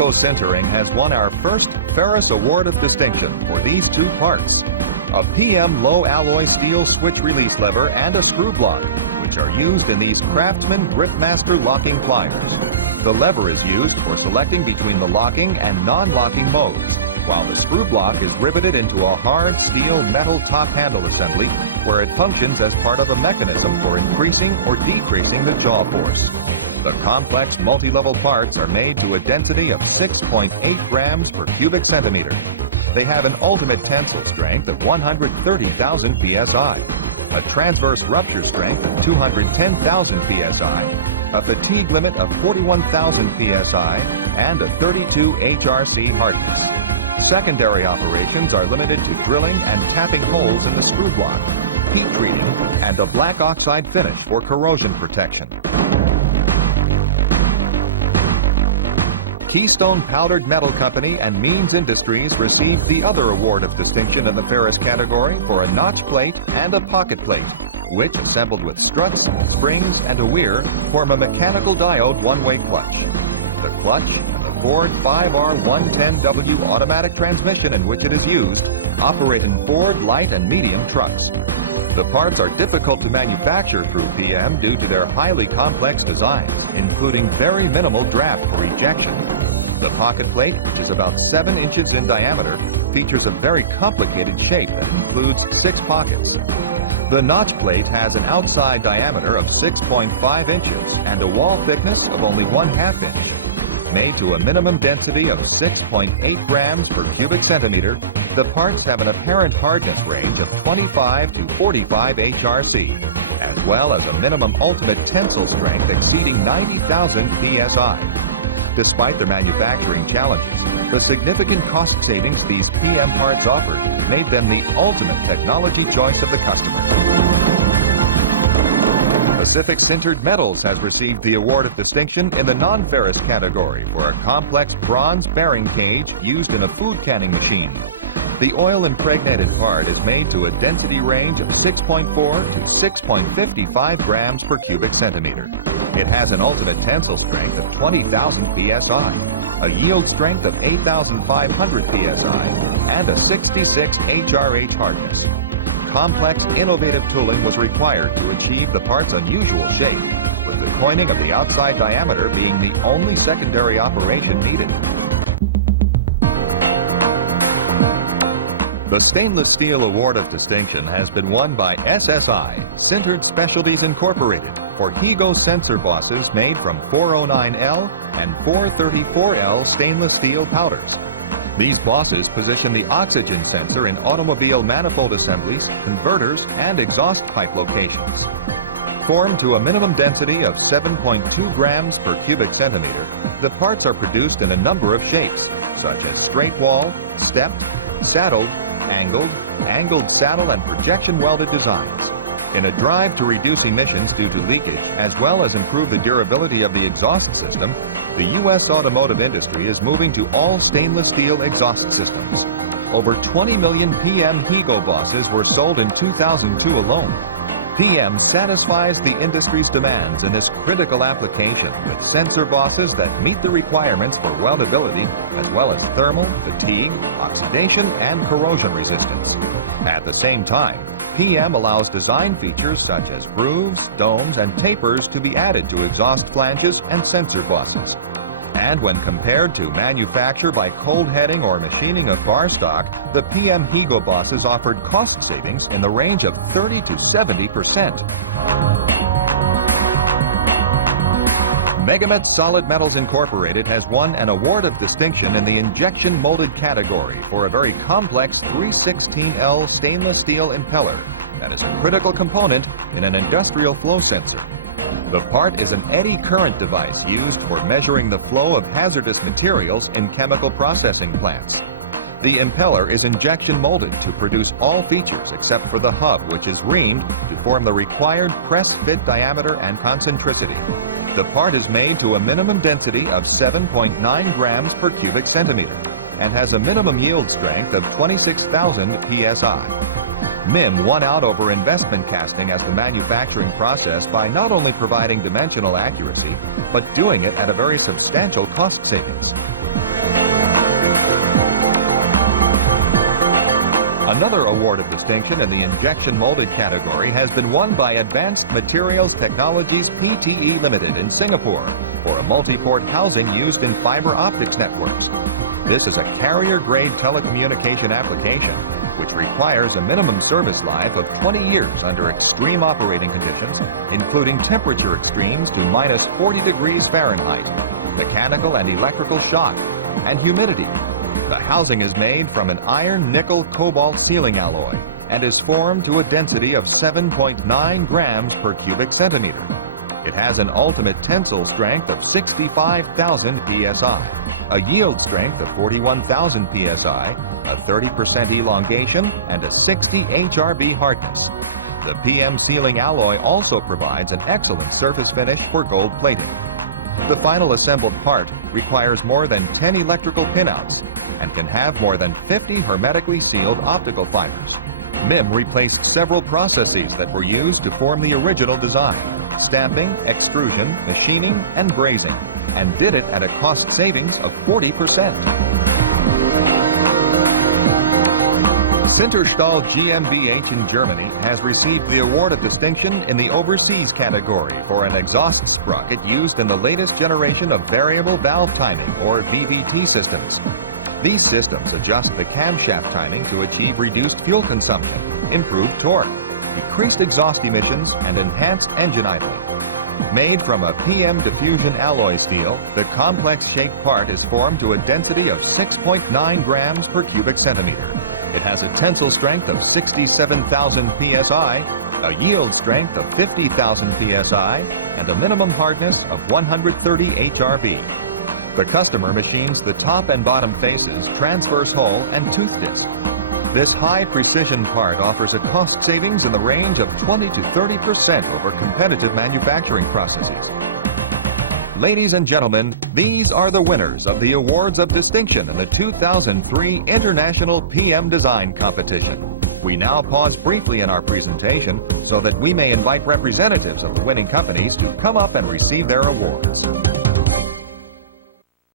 Eco Sintering has won our first Ferris Award of Distinction for these two parts: a PM low alloy steel switch release lever and a screw block, which are used in these Craftsman Gripmaster locking pliers. The lever is used for selecting between the locking and non-locking modes, while the screw block is riveted into a hard steel metal top handle assembly where it functions as part of a mechanism for increasing or decreasing the jaw force. The complex multi-level parts are made to a density of 6.8 grams per cubic centimeter. They have an ultimate tensile strength of 130,000 psi, a transverse rupture strength of 210,000 psi, a fatigue limit of 41,000 psi, and a 32 HRC hardness. Secondary operations are limited to drilling and tapping holes in the screw block, heat treating, and a black oxide finish for corrosion protection. Keystone Powdered Metal Company and Means Industries received the other award of distinction in the Ferris category for a notch plate and a pocket plate, which, assembled with struts, springs, and a weir, form a mechanical diode one-way clutch. The clutch and the Ford 5R110W automatic transmission in which it is used operate in Ford light and medium trucks. The parts are difficult to manufacture through PM due to their highly complex designs, including very minimal draft for ejection. The pocket plate, which is about 7 inches in diameter, features a very complicated shape that includes 6 pockets. The notch plate has an outside diameter of 6.5 inches and a wall thickness of only 1/2 inch. Made to a minimum density of 6.8 grams per cubic centimeter, the parts have an apparent hardness range of 25 to 45 HRC, as well as a minimum ultimate tensile strength exceeding 90,000 psi. Despite their manufacturing challenges, the significant cost savings these PM parts offered made them the ultimate technology choice of the customer. Pacific Sintered Metals has received the award of distinction in the non-ferrous category for a complex bronze bearing cage used in a food canning machine. The oil-impregnated part is made to a density range of 6.4 to 6.55 grams per cubic centimeter. It has an ultimate tensile strength of 20,000 psi, a yield strength of 8,500 psi, and a 66 HRH hardness. Complex, innovative tooling was required to achieve the part's unusual shape, with the coining of the outside diameter being the only secondary operation needed. The Stainless Steel Award of Distinction has been won by SSI, Sintered Specialties Incorporated, for HEGO sensor bosses made from 409L and 434L stainless steel powders. These bosses position the oxygen sensor in automobile manifold assemblies, converters, and exhaust pipe locations. Formed to a minimum density of 7.2 grams per cubic centimeter, the parts are produced in a number of shapes, such as straight wall, stepped, saddled, angled saddle, and projection welded designs. In a drive to reduce emissions due to leakage, as well as improve the durability of the exhaust system, the U.S. automotive industry is moving to all stainless steel exhaust systems. Over 20 million PM HEGO bosses were sold in 2002 alone. PM satisfies the industry's demands in this critical application with sensor bosses that meet the requirements for weldability, as well as thermal, fatigue, oxidation, and corrosion resistance. At the same time, PM allows design features such as grooves, domes, and tapers to be added to exhaust flanges and sensor bosses. And when compared to manufacture by cold heading or machining of bar stock, the PM HEGO bosses offered cost savings in the range of 30 to 70%. Megamet Solid Metals Incorporated has won an award of distinction in the injection molded category for a very complex 316L stainless steel impeller that is a critical component in an industrial flow sensor. The part is an eddy current device used for measuring the flow of hazardous materials in chemical processing plants. The impeller is injection molded to produce all features except for the hub, which is reamed to form the required press fit diameter and concentricity. The part is made to a minimum density of 7.9 grams per cubic centimeter and has a minimum yield strength of 26,000 psi. MIM won out over investment casting as the manufacturing process by not only providing dimensional accuracy, but doing it at a very substantial cost savings. Another award of distinction in the injection molded category has been won by Advanced Materials Technologies Pte. Limited in Singapore for a multi-port housing used in fiber optics networks. This is a carrier-grade telecommunication application which requires a minimum service life of 20 years under extreme operating conditions, including temperature extremes to minus 40 degrees Fahrenheit, mechanical and electrical shock, and humidity. The housing is made from an iron-nickel-cobalt sealing alloy and is formed to a density of 7.9 grams per cubic centimeter. It has an ultimate tensile strength of 65,000 psi, a yield strength of 41,000 psi, a 30% elongation, and a 60 HRB hardness. The PM sealing alloy also provides an excellent surface finish for gold plating. The final assembled part requires more than 10 electrical pinouts and can have more than 50 hermetically sealed optical fibers. MIM replaced several processes that were used to form the original design: stamping, extrusion, machining, and brazing, and did it at a cost savings of 40%. Sinterstahl GmbH in Germany has received the award of distinction in the overseas category for an exhaust sprocket used in the latest generation of variable valve timing, or VVT systems. These systems adjust the camshaft timing to achieve reduced fuel consumption, improved torque, decreased exhaust emissions, and enhanced engine idling. Made from a PM diffusion alloy steel, the complex-shaped part is formed to a density of 6.9 grams per cubic centimeter. It has a tensile strength of 67,000 psi, a yield strength of 50,000 psi, and a minimum hardness of 130 HRB. The customer machines the top and bottom faces, transverse hull, and tooth disc. This high-precision part offers a cost savings in the range of 20 to 30% over competitive manufacturing processes. Ladies and gentlemen, these are the winners of the Awards of Distinction in the 2003 International PM Design Competition. We now pause briefly in our presentation so that we may invite representatives of the winning companies to come up and receive their awards.